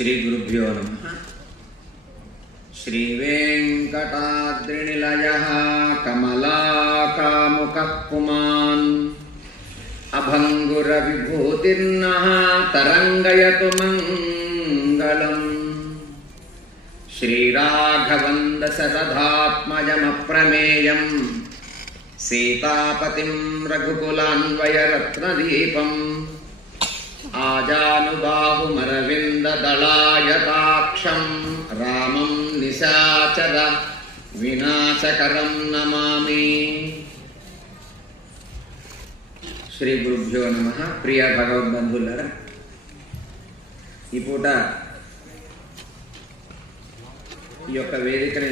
శ్రీ గురుభ్యో నమః. శ్రీ వెంకటాద్రినిలయః కమలాకాముకః పుమాన్ అభంగుర విభూతిర్నః తరంగయతు మంగళం. శ్రీరాఘవం దశరథాత్మజమప్రమేయం సీతాపతిం రఘుకులాన్వయరత్నదీపం ఆజానుబాహుమరవిందదళాయతాక్షం రామం నిశాచర వినాశకరం నమామి. శ్రీ గురుభ్యో నమః. ప్రియ భగవద్బంధువులారా, ఈ పూట ఈ యొక్క వేదికని